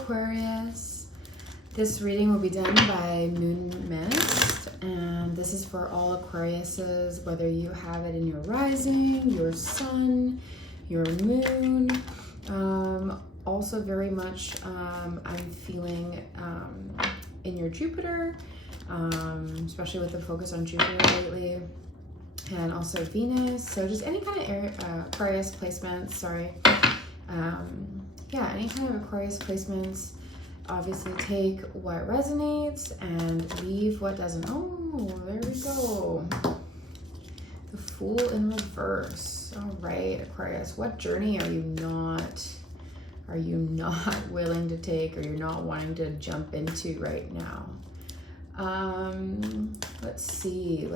Aquarius. This reading will be done by Moon Mist, and this is for all Aquariuses, whether you have it in your rising, your sun, your moon. Also very much I'm feeling in your Jupiter, especially with the focus on Jupiter lately, and also Venus. So just any kind of Aquarius placements, sorry. Yeah, any kind of Aquarius placements. Obviously take what resonates and leave what doesn't. Oh, there we go. The Fool in reverse. All right, Aquarius, what journey are you not willing to take, or you're not wanting to jump into right now? Let's see.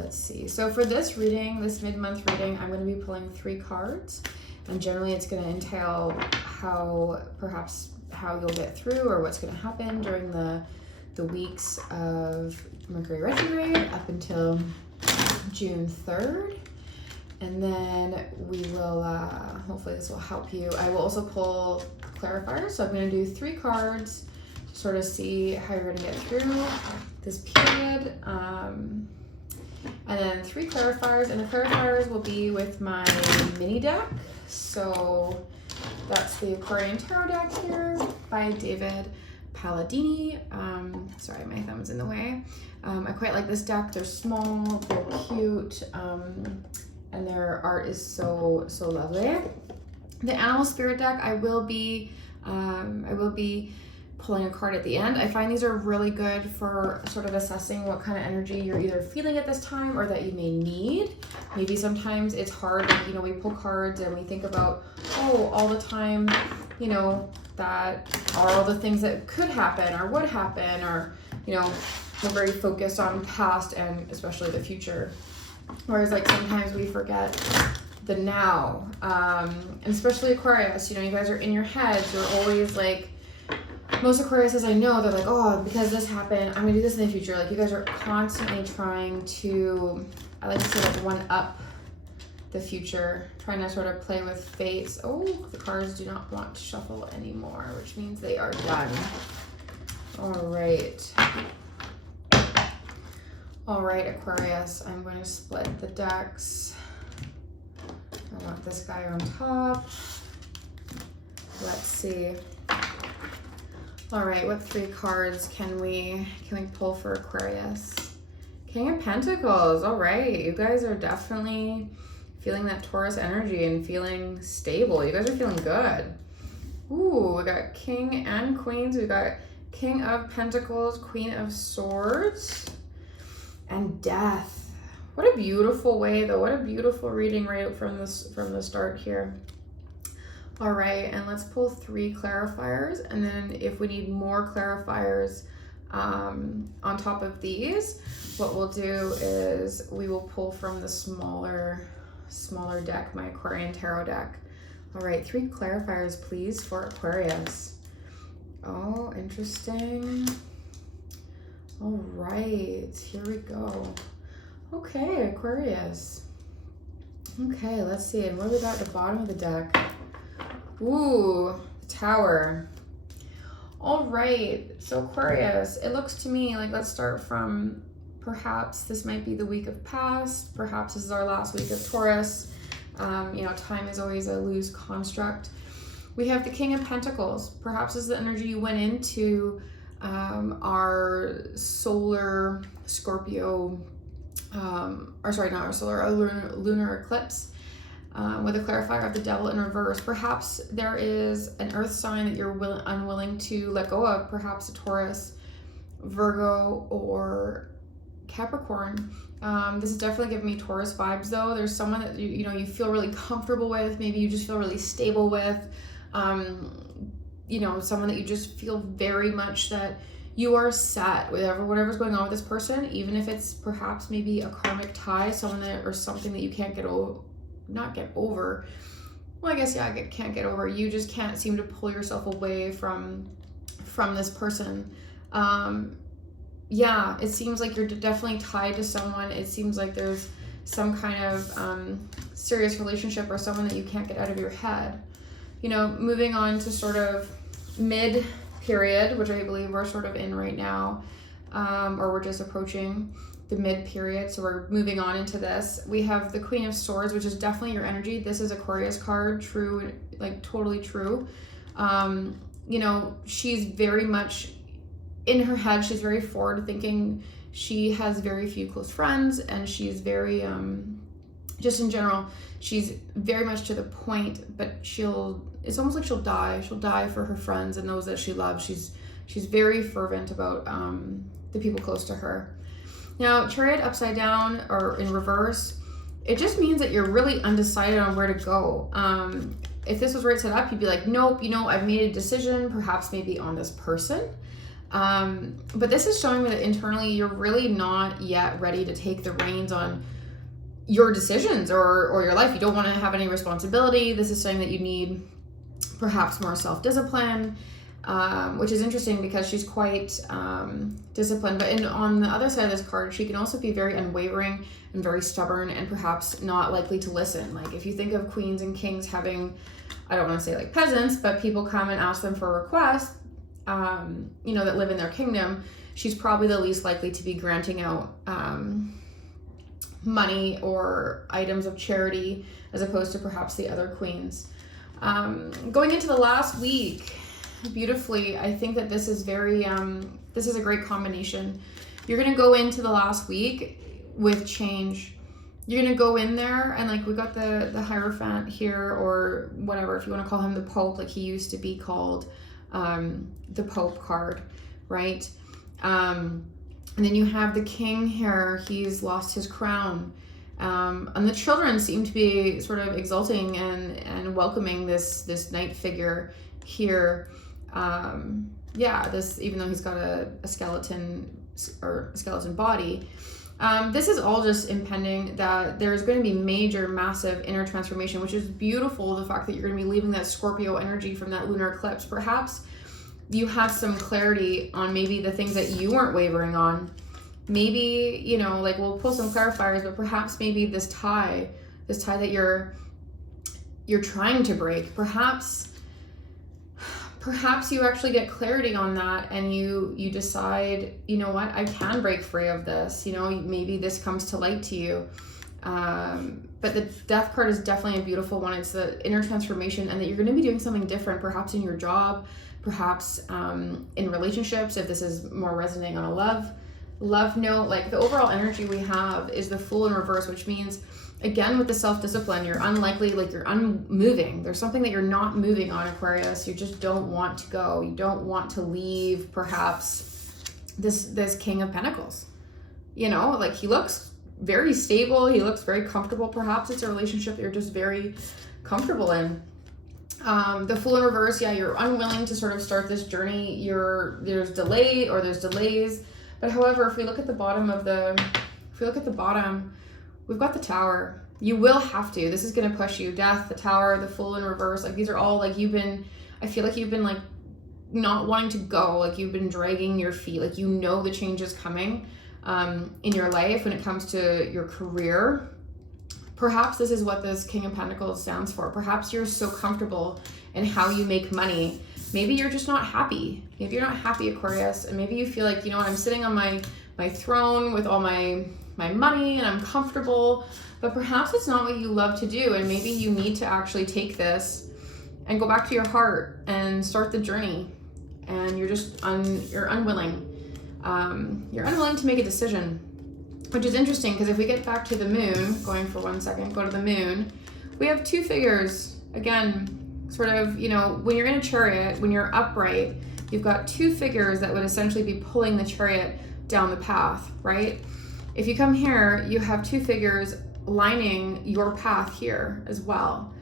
So for this reading, this mid-month reading, I'm going to be pulling 3 cards, and generally it's going to entail how you'll get through, or what's going to happen during the weeks of Mercury Retrograde up until June 3rd. And then we will, hopefully this will help you. I will also pull clarifiers. So I'm going to do 3 cards to sort of see how you're going to get through this period. And then 3 clarifiers, and the clarifiers will be with my mini deck. So that's the Aquarian Tarot deck here by David Palladini. Sorry, my thumb's in the way. I quite like this deck. They're small, they're cute, and their art is so lovely. The Animal Spirit deck, I will be pulling a card at the end. I find these are really good for sort of assessing what kind of energy you're either feeling at this time or that you may need. Maybe sometimes it's hard, like, you know, we pull cards and we think about, oh, all the time, you know, that are all the things that could happen or would happen, or, you know, we're very focused on past and especially the future. Whereas like sometimes we forget the now, and especially Aquarius, you know, you guys are in your heads. You're always like, most Aquariuses I know, they're like, oh, because this happened, I'm gonna do this in the future. Like, you guys are constantly trying to, I like to say, like, one up the future, trying to sort of play with fates. Oh, the cards do not want to shuffle anymore, which means they are done. All right, Aquarius, I'm going to split the decks. I want this guy on top. Let's see. All right, what 3 cards can we pull for Aquarius? King of Pentacles. All right, you guys are definitely feeling that Taurus energy and feeling stable. You guys are feeling good. Ooh, we got King and Queens. We got King of Pentacles, Queen of Swords, and Death. What a beautiful way, though. What a beautiful reading right from the start here. All right, and let's pull 3 clarifiers, and then if we need more clarifiers on top of these, what we'll do is we will pull from the smaller deck, my Aquarian Tarot deck. All right, 3 clarifiers, please, for Aquarius. Oh, interesting. All right, here we go. Okay, Aquarius. Okay, let's see, and what do we got at the bottom of the deck? Ooh, Tower. All right, so Aquarius, it looks to me like, let's start from, perhaps this might be the week of past, perhaps this is our last week of Taurus. You know, time is always a loose construct. We have the King of Pentacles. Perhaps this is the energy you went into our solar Scorpio, or sorry, not our solar, our lunar eclipse. With a clarifier of the Devil in reverse. Perhaps there is an earth sign that you're unwilling to let go of, perhaps a Taurus, Virgo, or Capricorn. This is definitely giving me Taurus vibes, though. There's someone that you know you feel really comfortable with, maybe you just feel really stable with, you know, someone that you just feel very much that you are set with whatever's going on with this person, even if it's perhaps maybe a karmic tie, someone that, or something that you can't get over. Not get over. Well, I guess, yeah, can't get over. You just can't seem to pull yourself away from this person. Yeah, it seems like you're definitely tied to someone. It seems like there's some kind of serious relationship or someone that you can't get out of your head. You know, moving on to sort of mid period, which I believe we're sort of in right now, or we're just approaching the mid period, so we're moving on into this. We have the Queen of Swords, which is definitely your energy. This is Aquarius card, true, like totally true. You know, she's very much in her head, she's very forward thinking. She has very few close friends, and she's very just in general, she's very much to the point, but it's almost like she'll die for her friends and those that she loves. She's very fervent about the people close to her. Now, Chariot upside down or in reverse, it just means that you're really undecided on where to go. If this was right side up, you'd be like, nope, you know, I've made a decision, perhaps maybe on this person. But this is showing me that internally you're really not yet ready to take the reins on your decisions or your life. You don't want to have any responsibility. This is saying that you need perhaps more self-discipline, which is interesting because she's quite disciplined. But on the other side of this card, she can also be very unwavering and very stubborn and perhaps not likely to listen. Like if you think of queens and kings having, I don't want to say like peasants, but people come and ask them for requests, you know, that live in their kingdom, she's probably the least likely to be granting out money or items of charity as opposed to perhaps the other queens. Going into the last week, beautifully, I think that this is very, this is a great combination. You're going to go into the last week with change. You're going to go in there and like we got the Hierophant here, or whatever, if you want to call him the Pope, like he used to be called the Pope card, right? And then you have the King here. He's lost his crown. And the children seem to be sort of exulting and welcoming this knight figure here. Yeah, this, even though he's got a skeleton body. This is all just impending that there's going to be major, massive inner transformation, which is beautiful. The fact that you're going to be leaving that Scorpio energy from that lunar eclipse. Perhaps you have some clarity on maybe the things that you weren't wavering on. Maybe, you know, like we'll pull some clarifiers, but perhaps maybe this tie that you're trying to break, perhaps you actually get clarity on that and you decide, you know what, I can break free of this. You know, maybe this comes to light to you. But the Death card is definitely a beautiful one. It's the inner transformation, and that you're going to be doing something different, perhaps in your job, perhaps in relationships, if this is more resonating on a love note. Like the overall energy we have is the Fool in reverse, which means, again, with the self-discipline, you're unlikely, like you're unmoving. There's something that you're not moving on, Aquarius. You just don't want to go. You don't want to leave, perhaps, this King of Pentacles. You know, like he looks very stable. He looks very comfortable. Perhaps it's a relationship that you're just very comfortable in. The Fool in reverse, yeah, you're unwilling to sort of start this journey. There's delays. But however, if we look at the bottom, we've got the Tower. You will have to. This is going to push you. Death, the Tower, the Fool in reverse. Like these are all like I feel like you've been like not wanting to go. Like you've been dragging your feet. Like you know the change is coming in your life when it comes to your career. Perhaps this is what this King of Pentacles stands for. Perhaps you're so comfortable in how you make money. Maybe you're just not happy. Maybe you're not happy, Aquarius. And maybe you feel like, you know what, I'm sitting on my throne with all my money and I'm comfortable, but perhaps it's not what you love to do. And maybe you need to actually take this and go back to your heart and start the journey. And you're just you're unwilling. You're unwilling to make a decision, which is interesting because if we get back to the moon, going for 1 second, go to the moon, we have two figures. Again, sort of, you know, when you're in a chariot, when you're upright, you've got two figures that would essentially be pulling the chariot down the path, right? If you come here, you have two figures lining your path here as well.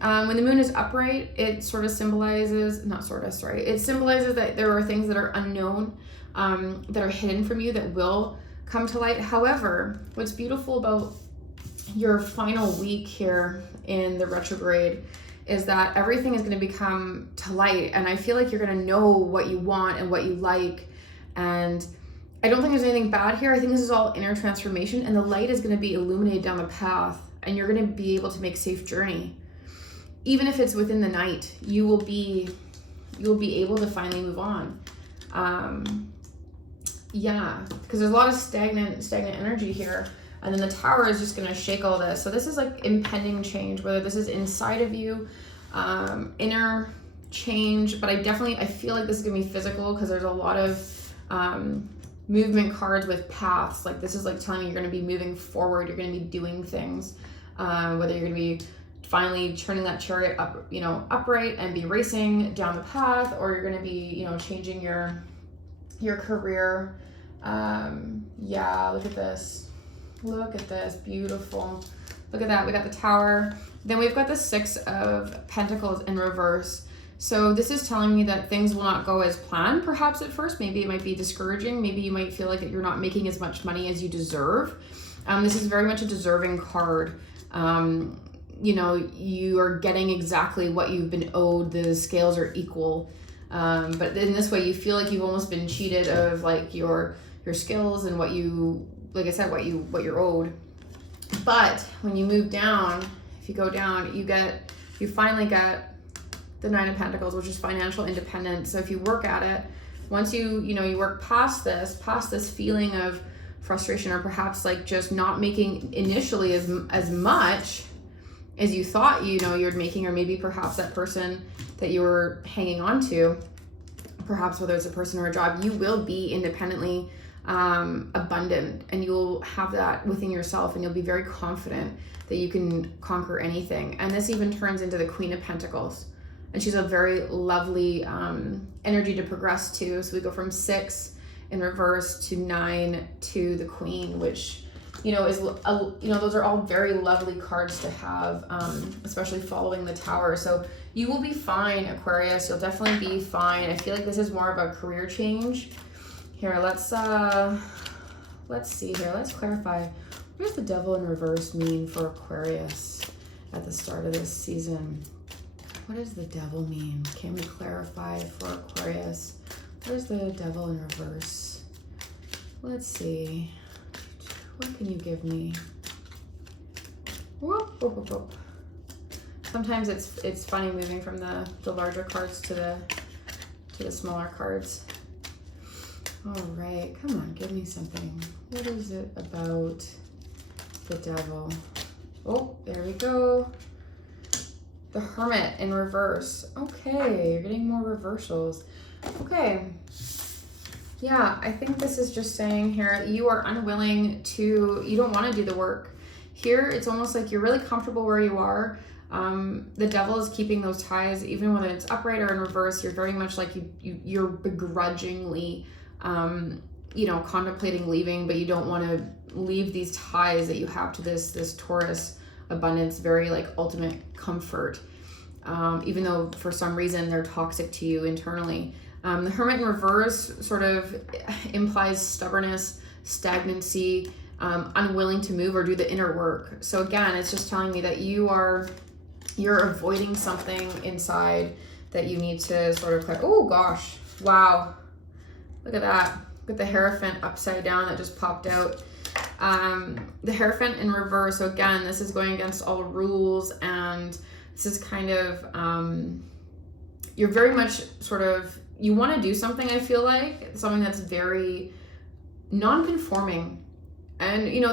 When the moon is upright, it sort of symbolizes, it symbolizes that there are things that are unknown, that are hidden from you that will come to light. However, what's beautiful about your final week here in the retrograde is that everything is going to become to light, and I feel like you're going to know what you want and what you like, and I don't think there's anything bad here. I think this is all inner transformation, and the light is going to be illuminated down the path, and you're going to be able to make safe journey. Even if it's within the night, you will be you'll be able to finally move on. Yeah, because there's a lot of stagnant energy here. And then the Tower is just going to shake all this. So this is like impending change, whether this is inside of you, inner change. But I feel like this is going to be physical, because there's a lot of movement cards with paths. Like this is like telling you you're going to be moving forward. You're going to be doing things, whether you're going to be finally turning that chariot up, upright and be racing down the path, or you're going to be, changing your career. Yeah, look at this. Look at this, beautiful. Look at that, we got the Tower. Then we've got the Six of Pentacles in reverse. So this is telling me that things will not go as planned, perhaps at first. Maybe it might be discouraging. Maybe you might feel like you're not making as much money as you deserve. This is very much a deserving card. You are getting exactly what you've been owed. The scales are equal. But in this way, you feel like you've almost been cheated of like your skills and what you, like I said, what you're owed. But when you move down, if you go down, you finally get the Nine of Pentacles, which is financial independence. So if you work at it, once you work past this feeling of frustration, or perhaps like just not making initially as much as you thought you're making, or maybe perhaps that person that you were hanging on to, perhaps whether it's a person or a job, you will be independently abundant, and you'll have that within yourself, and you'll be very confident that you can conquer anything. And this even turns into the Queen of Pentacles, and she's a very lovely energy to progress to. So we go from 6 in reverse to 9 to the Queen, which is those are all very lovely cards to have, especially following the Tower. So you will be fine, Aquarius. You'll definitely be fine. I feel like this is more of a career change. Here, let's see here. Let's clarify. What does the Devil in reverse mean for Aquarius at the start of this season? What does the Devil mean? Can we clarify for Aquarius? What is the Devil in reverse? Let's see. What can you give me? Whoop, whoop, whoop, whoop. Sometimes it's funny moving from the larger cards to the smaller cards. All right, come on, give me something. What is it about the Devil? Oh, there we go. The Hermit in reverse. Okay, you're getting more reversals. Okay. Yeah, I think this is just saying here, you are unwilling to, you don't want to do the work. Here, it's almost like you're really comfortable where you are. The Devil is keeping those ties, even when it's upright or in reverse. You're very much like you're begrudgingly, contemplating leaving, but you don't want to leave these ties that you have to this Taurus abundance, very like ultimate comfort, even though for some reason they're toxic to you internally. The Hermit in reverse sort of implies stubbornness, stagnancy, unwilling to move or do the inner work. So again, it's just telling me that you're avoiding something inside that you need to sort of like, oh gosh, wow. Look at that. Look at the Hierophant upside down that just popped out. The Hierophant in reverse. So again, this is going against all rules, and this is kind of, you're very much sort of, you want to do something, I feel like, something that's very non-conforming. And,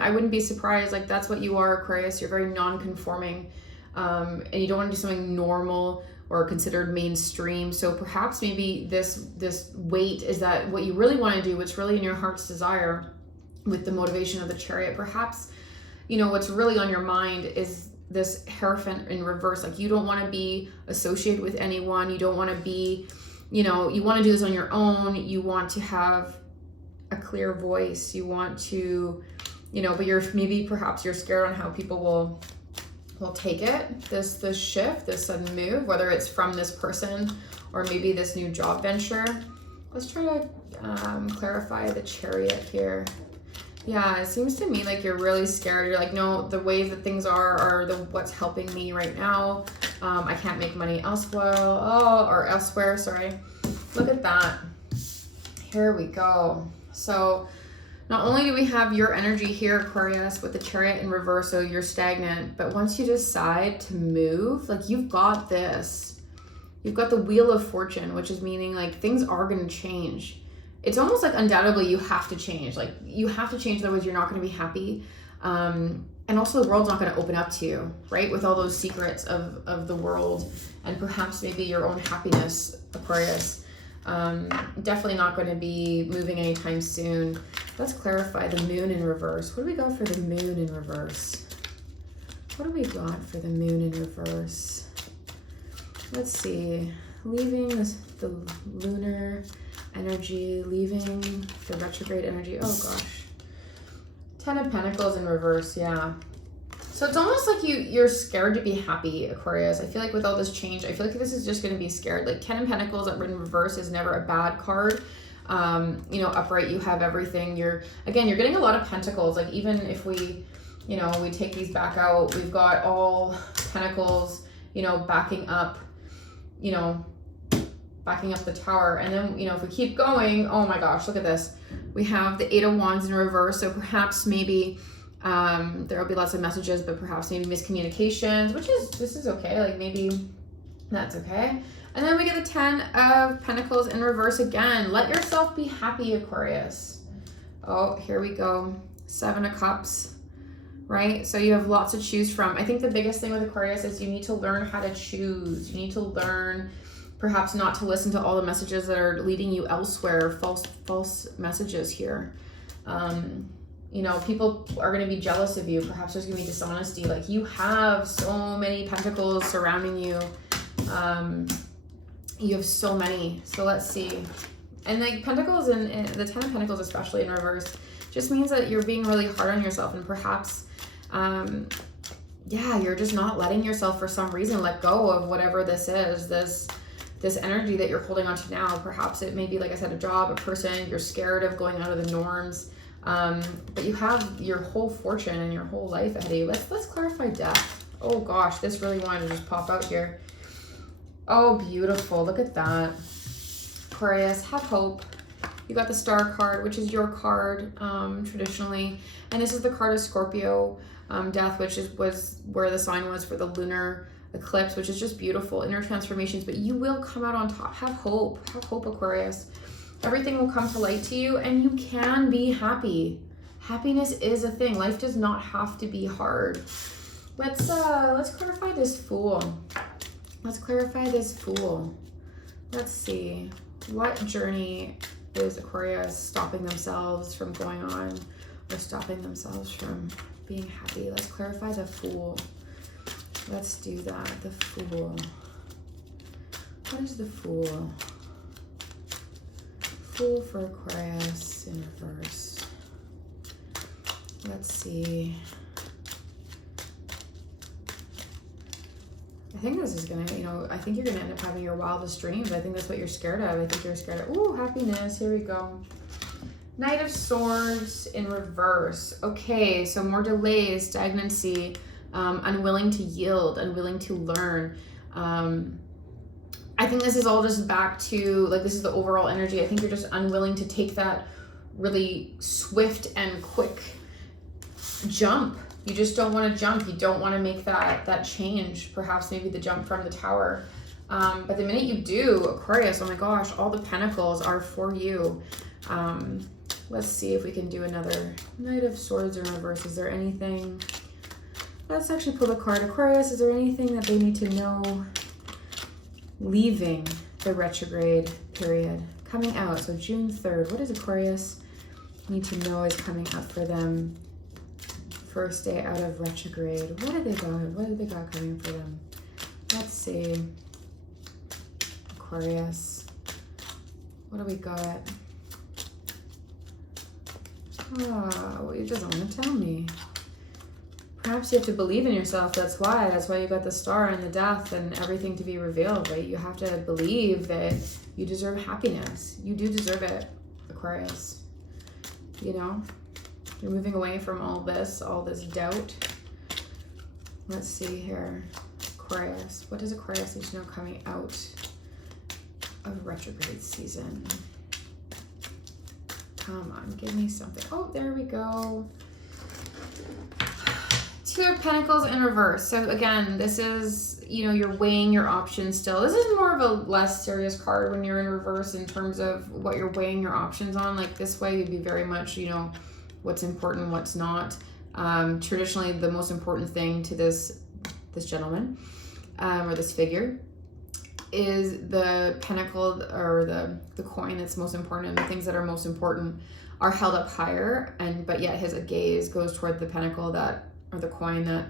I wouldn't be surprised, like that's what you are, Aquarius. You're very non-conforming, and you don't want to do something normal or considered mainstream. So perhaps maybe this weight is that what you really want to do, what's really in your heart's desire with the motivation of the Chariot. Perhaps, what's really on your mind is this Hierophant in reverse. Like you don't want to be associated with anyone. You don't want to be, you want to do this on your own. You want to have a clear voice. You want to, but perhaps you're scared on how people will take it, this shift, this sudden move, whether it's from this person or maybe this new job venture. Let's try to clarify the Chariot here. Yeah, it seems to me like you're really scared. You're like, no, the way that things are what's helping me right now. I can't make money elsewhere. Sorry. Look at that. Here we go. So not only do we have your energy here, Aquarius, with the Chariot in reverse, so you're stagnant, but once you decide to move, like you've got this. You've got the Wheel of Fortune, which is meaning like things are going to change. It's almost like undoubtedly you have to change. Like you have to change, otherwise you're not going to be happy. And also the world's not going to open up to you, right? With all those secrets of the world and perhaps maybe your own happiness, Aquarius. Definitely not going to be moving anytime soon. Let's clarify the moon in reverse. What do we got for the moon in reverse? What do we got for the moon in reverse? Let's see. Leaving the lunar energy, leaving the retrograde energy. Oh gosh. 10 of Pentacles in reverse, yeah. So it's almost like you're scared to be happy, Aquarius. I feel like with all this change, I feel like this is just going to be scared. Like 10 of Pentacles in reverse is never a bad card. You know, upright, you have everything. You're getting a lot of Pentacles. Like even if we, you know, we take these back out, we've got all Pentacles, you know, backing up the tower. And then, you know, if we keep going, oh my gosh, look at this. We have the 8 of Wands in reverse. So perhaps maybe there will be lots of messages, but perhaps maybe miscommunications, this is okay. Like maybe that's okay. And then we get the 10 of Pentacles in reverse again. Let yourself be happy, Aquarius. Oh, here we go. 7 of Cups, right? So you have lots to choose from. I think the biggest thing with Aquarius is you need to learn how to choose. You need to learn perhaps not to listen to all the messages that are leading you elsewhere, false messages here. You know, people are going to be jealous of you. Perhaps there's going to be dishonesty. Like you have so many Pentacles surrounding you. You have so many. So let's see. And like Pentacles and the 10 of Pentacles, especially in reverse, just means that you're being really hard on yourself, and perhaps, yeah, you're just not letting yourself for some reason let go of whatever this is, this energy that you're holding on to now. Perhaps it may be, like I said, a job, a person. You're scared of going out of the norms. But you have your whole fortune and your whole life ahead of you. Let's clarify death. Oh gosh, this really wanted to just pop out here. Oh, beautiful. Look at that. Aquarius, have hope. You got the Star card, which is your card, traditionally. And this is the card of Scorpio, death, which was where the sign was for the lunar eclipse, which is just beautiful. Inner transformations, but you will come out on top. Have hope, Aquarius. Everything will come to light to you, and you can be happy. Happiness is a thing. Life does not have to be hard. Let's clarify this Fool. Let's clarify this Fool. Let's see. What journey is Aquarius stopping themselves from going on, or stopping themselves from being happy? Let's clarify the Fool. Let's do that. The Fool. What is the Fool? Fool for Aquarius in reverse. Let's see. I think this is gonna, you know, I think you're gonna end up having your wildest dreams. I think that's what you're scared of. I think you're scared of, ooh, happiness. Here we go. Knight of Swords in reverse. Okay, so more delays, stagnancy, unwilling to yield, unwilling to learn. I think this is all just back to, like, this is the overall energy. I think you're just unwilling to take that really swift and quick jump. You just don't want to jump. You don't want to make that change. Perhaps maybe the jump from the tower. But the minute you do, Aquarius, oh my gosh, all the Pentacles are for you. Let's see if we can do another Knight of Swords in reverse. Is there anything? Let's actually pull the card. Aquarius, is there anything that they need to know leaving the retrograde period? Coming out, so June 3rd. What does Aquarius need to know is coming up for them? First day out of retrograde. What do they got? What do they got coming for them? Let's see. Aquarius. What do we got? Oh, it doesn't want to tell me. Perhaps you have to believe in yourself. That's why you got the Star and the Death and everything to be revealed, right? You have to believe that you deserve happiness. You do deserve it, Aquarius. You know? You're moving away from all this doubt. Let's see here. Aquarius. What does Aquarius need to know coming out of retrograde season? Come on, give me something. Oh, there we go. Two of Pentacles in reverse. So again, this is, you know, you're weighing your options still. This is more of a less serious card when you're in reverse in terms of what you're weighing your options on. Like this way you'd be very much, you know, what's important, what's not. Traditionally, the most important thing to this gentleman or this figure is the pentacle or the coin that's most important, and the things that are most important are held up higher, but yet his gaze goes toward the pentacle that, or the coin that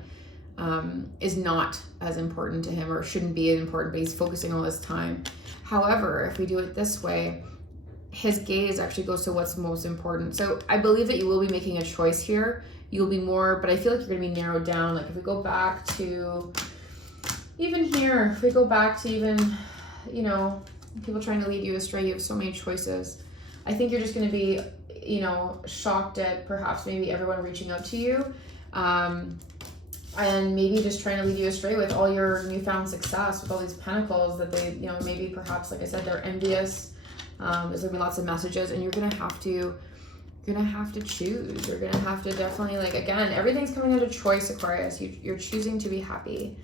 is not as important to him or shouldn't be important, but he's focusing all his time. However, if we do it this way, his gaze actually goes to what's most important. So I believe that you will be making a choice here. You'll be more, but I feel like you're going to be narrowed down. Like if we go back to even here, if we go back to even, you know, people trying to lead you astray, you have so many choices. I think you're just going to be, you know, shocked at perhaps maybe everyone reaching out to you. And maybe just trying to lead you astray with all your newfound success, with all these pentacles that they, you know, maybe perhaps, like I said, they're envious. There's gonna be lots of messages, and you're gonna have to choose. You're gonna have to definitely, like, again, everything's coming into choice, Aquarius. You're choosing to be happy.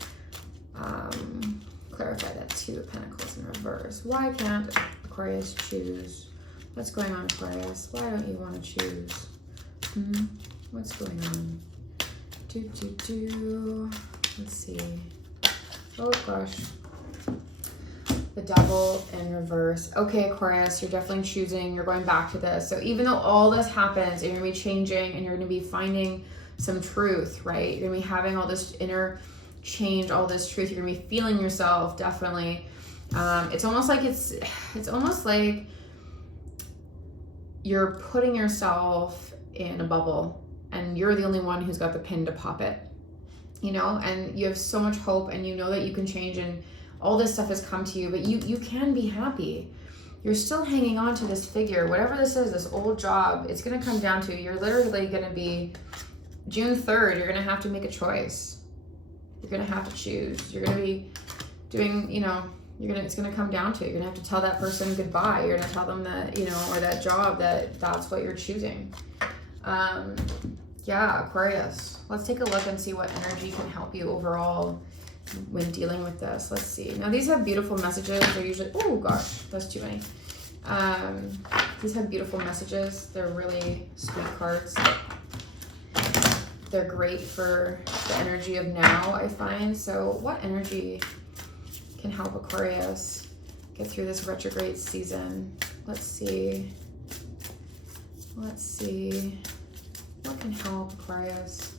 Clarify that Two of Pentacles in reverse. Why can't Aquarius choose? What's going on, Aquarius? Why don't you want to choose? What's going on? Let's see. Oh gosh. The Devil in reverse. Okay, Aquarius, you're definitely choosing. You're going back to this. So even though all this happens, you're going to be changing and you're going to be finding some truth, right? You're going to be having all this inner change, all this truth. You're going to be feeling yourself, definitely. It's almost like you're putting yourself in a bubble and you're the only one who's got the pin to pop it, you know, and you have so much hope and you know that you can change and all this stuff has come to you, but you can be happy. You're still hanging on to this figure. Whatever this is, this old job, it's going to come down to, you're literally going to be, June 3rd, you're going to have to make a choice. You're going to have to choose. You're going to be doing, you know, it's going to come down to, you're going to have to tell that person goodbye. You're going to tell them that, you know, or that job that's what you're choosing. Yeah, Aquarius, let's take a look and see what energy can help you overall when dealing with this. Let's see. Now these have beautiful messages. They're usually, oh gosh, that's too many. These have beautiful messages. They're really sweet cards. They're great for the energy of now, I find. So what energy can help Aquarius get through this retrograde season? Let's see. Let's see. What can help Aquarius?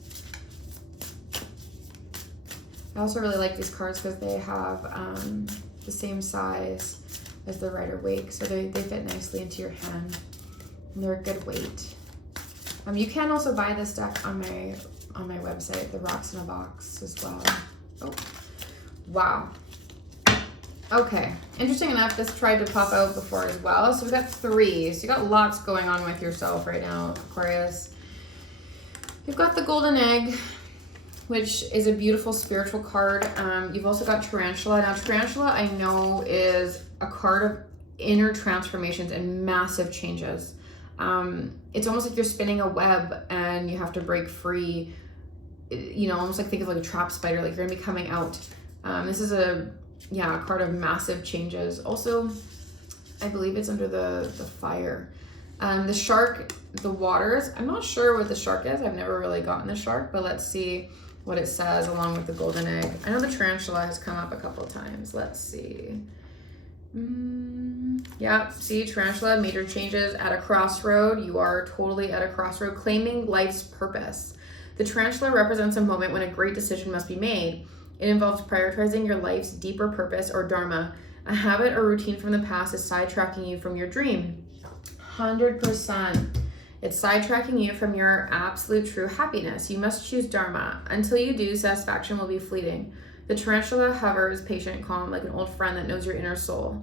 I also really like these cards because they have the same size as the Rider-Waite, so they fit nicely into your hand, and they're a good weight. You can also buy this deck on my website, the Rocks in a Box, as well. Oh, wow. Okay, interesting enough, this tried to pop out before as well. So we got 3. So you got lots going on with yourself right now, Aquarius. You've got the Golden Egg, which is a beautiful spiritual card. You've also got Tarantula. Now, Tarantula, I know, is a card of inner transformations and massive changes. It's almost like you're spinning a web and you have to break free, you know, almost like think of like a trap spider, like you're gonna be coming out. This is a card of massive changes. Also, I believe it's under the fire. The shark, the waters, I'm not sure what the shark is. I've never really gotten the shark, but let's see what it says along with the golden egg. I know the tarantula has come up a couple of times. Let's see. Yeah, see, tarantula, major changes at a crossroad. You are totally at a crossroad, claiming life's purpose. The tarantula represents a moment when a great decision must be made. It involves prioritizing your life's deeper purpose or dharma. A habit or routine from the past is sidetracking you from your dream. 100%. It's sidetracking you from your absolute true happiness. You must choose dharma. Until you do, satisfaction will be fleeting. The tarantula hovers, patient, calm, like an old friend that knows your inner soul.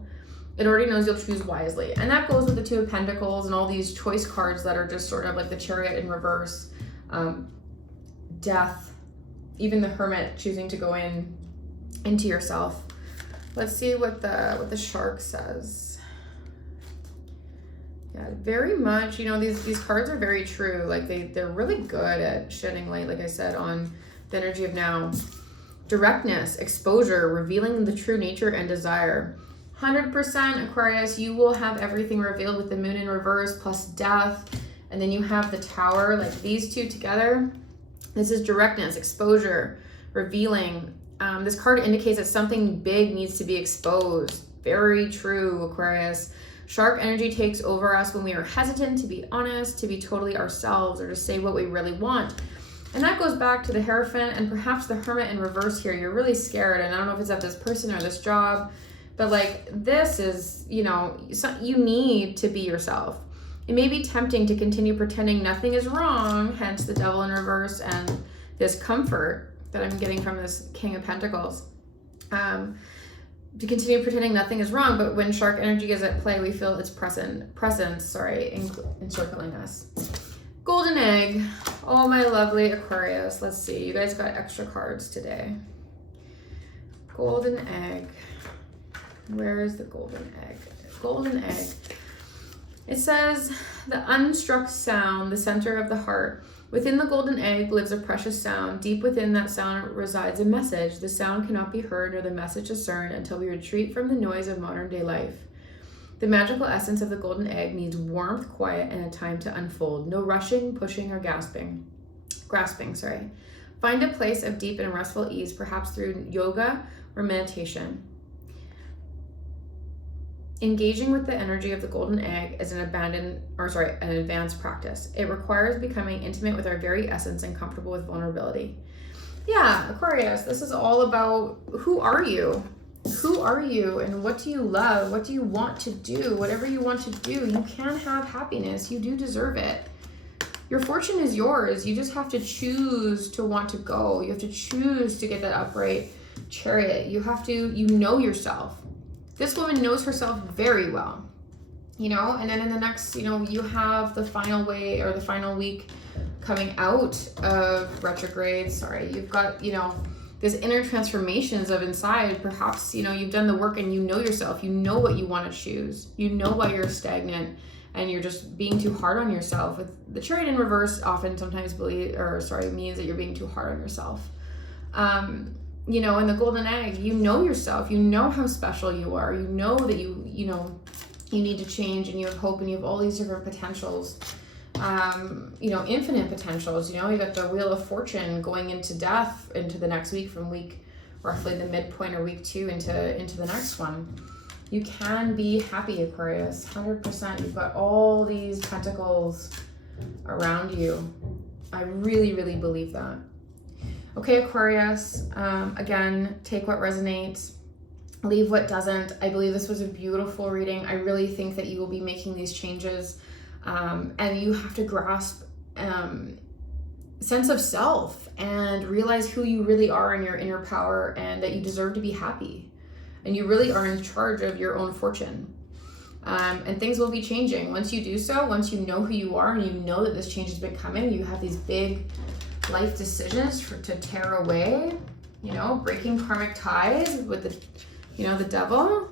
It already knows you'll choose wisely. And that goes with the Two of Pentacles and all these choice cards that are just sort of like the Chariot in reverse, death, even the Hermit choosing to go into yourself. Let's see what the shark says. Yeah, very much, you know, these cards are very true. Like they're really good at shedding light, like I said, on the energy of now. Directness, exposure, revealing the true nature and desire. 100% Aquarius, you will have everything revealed with the moon in reverse plus death. And then you have the tower, like these two together. This is directness, exposure, revealing. This card indicates that something big needs to be exposed. Very true, Aquarius. Shark energy takes over us when we are hesitant to be honest, to be totally ourselves, or to say what we really want. And that goes back to the Hierophant and perhaps the Hermit in reverse here. You're really scared, and I don't know if it's at this person or this job, but like this is, you know, you need to be yourself. It may be tempting to continue pretending nothing is wrong, hence the Devil in reverse and this comfort that I'm getting from this King of Pentacles. To continue pretending nothing is wrong, but when shark energy is at play, we feel its presence encircling us. Golden egg. Oh, my lovely Aquarius. Let's see. You guys got extra cards today. Golden egg. Where is the golden egg? Golden egg. It says, the unstruck sound, the center of the heart. Within the golden egg lives a precious sound. Deep within that sound resides a message. The sound cannot be heard nor the message discerned until we retreat from the noise of modern day life. The magical essence of the golden egg needs warmth, quiet, and a time to unfold. No rushing, pushing, or grasping. Find a place of deep and restful ease, perhaps through yoga or meditation. Engaging with the energy of the golden egg is an advanced practice. It requires becoming intimate with our very essence and comfortable with vulnerability. Yeah, Aquarius, this is all about who are you? Who are you and what do you love? What do you want to do? Whatever you want to do, you can have happiness. You do deserve it. Your fortune is yours. You just have to choose to want to go. You have to choose to get that upright chariot. You have to, you know yourself. This woman knows herself very well, you know, and then in the next, you know, you have the final week coming out of retrograde. You've got, you know, there's inner transformations of inside. Perhaps, you know, you've done the work and you know yourself. You know what you want to choose. You know why you're stagnant and you're just being too hard on yourself. With the chariot in reverse, often sometimes means that you're being too hard on yourself. You know, in the golden egg, you know yourself. You know how special you are. You know that you need to change, and you have hope, and you have all these different potentials. You know, infinite potentials. You know, you got the Wheel of Fortune going into death into the next week, from week roughly the midpoint or week 2 into the next one. You can be happy, Aquarius, 100%. You've got all these pentacles around you. I really, really believe that. Okay, Aquarius, again, take what resonates, leave what doesn't. I believe this was a beautiful reading. I really think that you will be making these changes, and you have to grasp sense of self and realize who you really are in your inner power, and that you deserve to be happy, and you really are in charge of your own fortune. And things will be changing. Once you do so, once you know who you are and you know that this change has been coming, you have these big life decisions to tear away, you know, breaking karmic ties with the, you know, the Devil,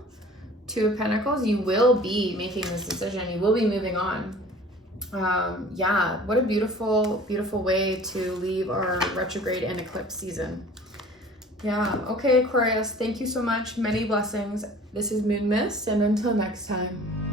2 of Pentacles. You will be making this decision. You will be moving on. Yeah, what a beautiful, beautiful way to leave our retrograde and eclipse season. Yeah, okay, Aquarius, thank you so much. Many blessings. This is Moon Mist, and until next time.